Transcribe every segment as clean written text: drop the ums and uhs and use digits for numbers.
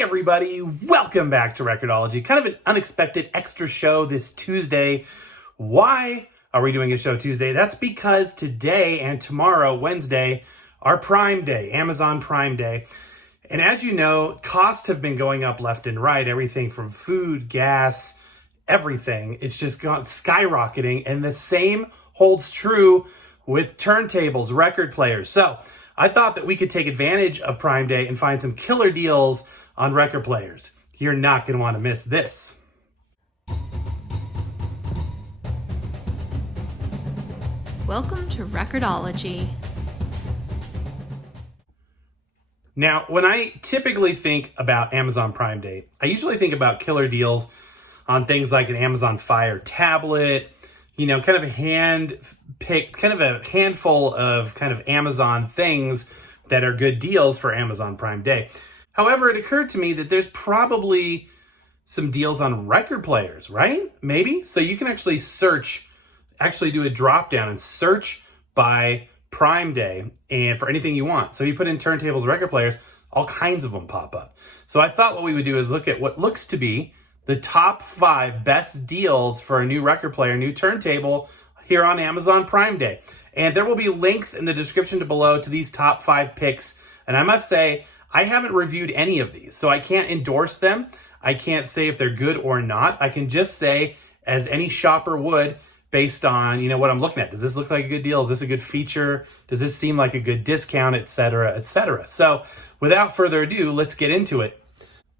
Hey everybody, welcome back to Record-ology. Kind of an unexpected extra show this Tuesday. Why are we doing a show Tuesday? That's because today and tomorrow, Wednesday, are Prime Day, Amazon Prime Day. And as you know, costs have been going up left and right. Everything from food, gas, everything. It's just gone skyrocketing. And the same holds true with turntables, record players. So I thought that we could take advantage of Prime Day and find some killer deals on record players. You're not going to want to miss this. Welcome to Record-ology. Now, when I typically think about Amazon Prime Day, I usually think about killer deals on things like an Amazon Fire tablet, kind of a hand-picked, kind of a handful of kind of Amazon things that are good deals for Amazon Prime Day. However, it occurred to me that there's probably some deals on record players, right? Maybe? So you can actually do a drop down and search by Prime Day and for anything you want. So you put in turntables, record players, all kinds of them pop up. So I thought what we would do is look at what looks to be the top 5 best deals for a new record player, new turntable here on Amazon Prime Day. And there will be links in the description below to these top 5 picks. And I must say, I haven't reviewed any of these, so I can't endorse them. I can't say if they're good or not. I can just say, as any shopper would, based on what I'm looking at. Does this look like a good deal? Is this a good feature? Does this seem like a good discount, etc., etc.? So without further ado, let's get into it.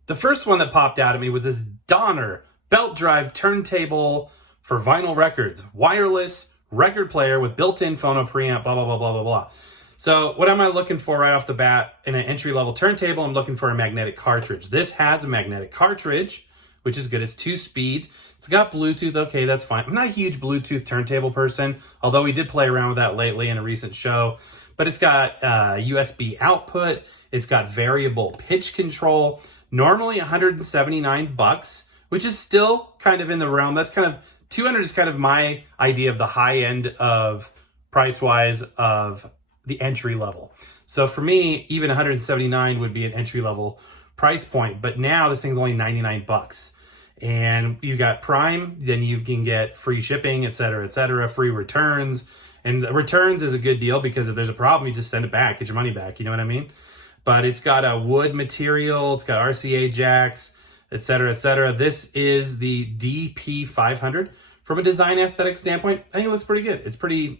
The first one that popped out at me was this Donner belt drive turntable for vinyl records, wireless record player with built-in phono preamp, blah, blah, blah, blah, blah, blah. So what am I looking for right off the bat in an entry-level turntable? I'm looking for a magnetic cartridge. This has a magnetic cartridge, which is good. It's 2 speeds. It's got Bluetooth. Okay, that's fine. I'm not a huge Bluetooth turntable person, although we did play around with that lately in a recent show. But it's got USB output. It's got variable pitch control. Normally $179, which is still kind of in the realm. That's kind of, $200 is kind of my idea of the high end of price-wise of the entry level. So for me, even $179 would be an entry level price point. But now this thing's only $99. And you got Prime, then you can get free shipping, etc., free returns. And the returns is a good deal because if there's a problem, you just send it back, get your money back. You know what I mean? But it's got a wood material, it's got RCA jacks, etc., etc. This is the DP500. From a design aesthetic standpoint, I think it looks pretty good. It's pretty,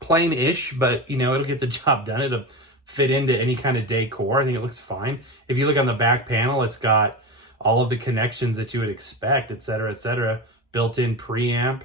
plain-ish, but, it'll get the job done. It'll fit into any kind of decor. I think it looks fine. If you look on the back panel, it's got all of the connections that you would expect, etc., built-in preamp.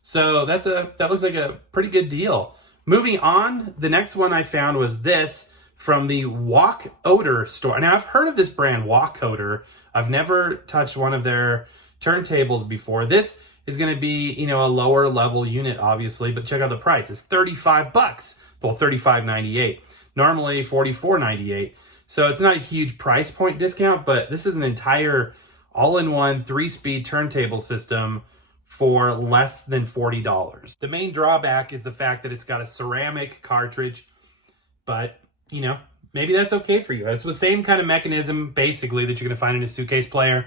So that looks like a pretty good deal. Moving on, the next one I found was this from the Walkman store. Now, I've heard of this brand, Walkman Coder. I've never touched one of their turntables before. This is going to be, a lower level unit, obviously, but check out the price. It's $35. Well, $35.98. Normally $44.98. So it's not a huge price point discount, but this is an entire all-in-one 3-speed turntable system for less than $40. The main drawback is the fact that it's got a ceramic cartridge, but, maybe that's okay for you. It's the same kind of mechanism, basically, that you're going to find in a suitcase player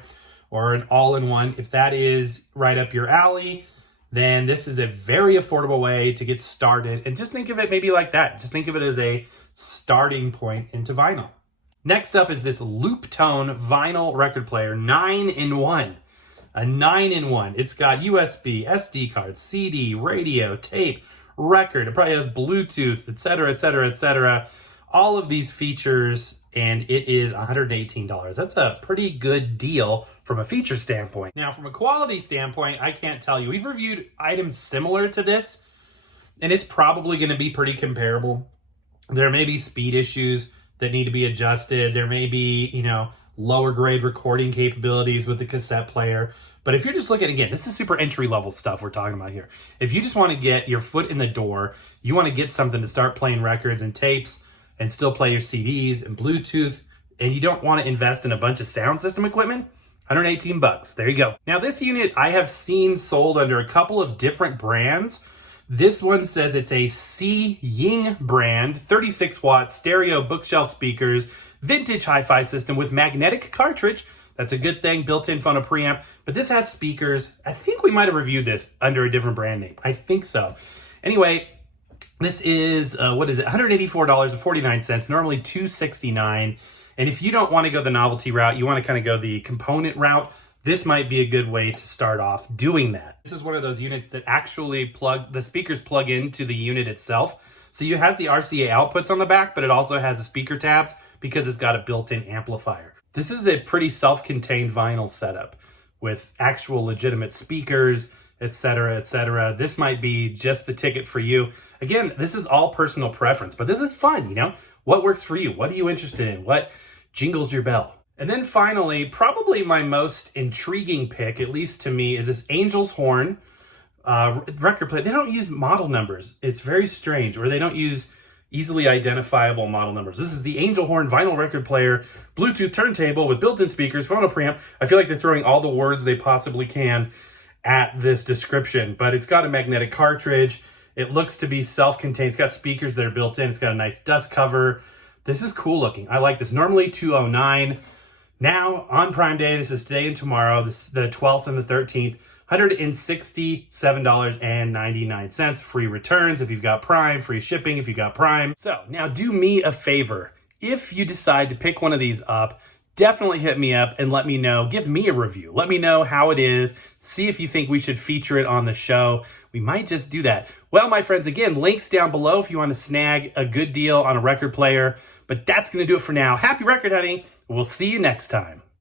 or an all-in-one. If that is right up your alley, then this is a very affordable way to get started. And just think of it maybe like that. Just think of it as a starting point into vinyl. Next up is this Littleton vinyl record player, 9-in-1. A 9-in-1. It's got USB, SD card, CD, radio, tape, record. It probably has Bluetooth, etc. All of these features, and it is $118. That's a pretty good deal from a feature standpoint. Now, from a quality standpoint, I can't tell you. We've reviewed items similar to this, and it's probably going to be pretty comparable. There may be speed issues that need to be adjusted. There may be, lower grade recording capabilities with the cassette player. But if you're just looking, again, this is super entry level stuff we're talking about here. If you just want to get your foot in the door, you want to get something to start playing records and tapes and still play your CDs and Bluetooth, and you don't want to invest in a bunch of sound system equipment, $118. There you go. Now, this unit I have seen sold under a couple of different brands. This one says it's a C Ying brand, 36 watt stereo bookshelf speakers, vintage hi-fi system with magnetic cartridge. That's a good thing, built-in phono preamp. But this has speakers. I think we might have reviewed this under a different brand name. I think so. Anyway, this is, what is it? $184.49, normally $269. And if you don't want to go the novelty route, you want to kind of go the component route, this might be a good way to start off doing that. This is one of those units that actually the speakers plug into the unit itself. So it has the RCA outputs on the back, but it also has the speaker tabs because it's got a built-in amplifier. This is a pretty self-contained vinyl setup with actual legitimate speakers, etc., etc. This might be just the ticket for you. Again, this is all personal preference, but this is fun, you know? What works for you? What are you interested in? What jingles your bell? And then finally, probably my most intriguing pick, at least to me, is this Angel's Horn record player. They don't use model numbers. It's very strange, or they don't use easily identifiable model numbers. This is the Angel Horn vinyl record player, Bluetooth turntable with built-in speakers, phono preamp. I feel like they're throwing all the words they possibly can at this description, but it's got a magnetic cartridge. It looks to be self-contained. It's got speakers that are built in. It's got a nice dust cover. This is cool looking. I like this. Normally $209. Now, on Prime Day, this is today and tomorrow, this is the 12th and the 13th, $167.99. Free returns if you've got Prime, free shipping if you've got Prime. So, now do me a favor. If you decide to pick one of these up, definitely hit me up and let me know. Give me a review. Let me know how it is. See if you think we should feature it on the show. We might just do that. Well, my friends, again, links down below if you want to snag a good deal on a record player. But that's going to do it for now. Happy record hunting. We'll see you next time.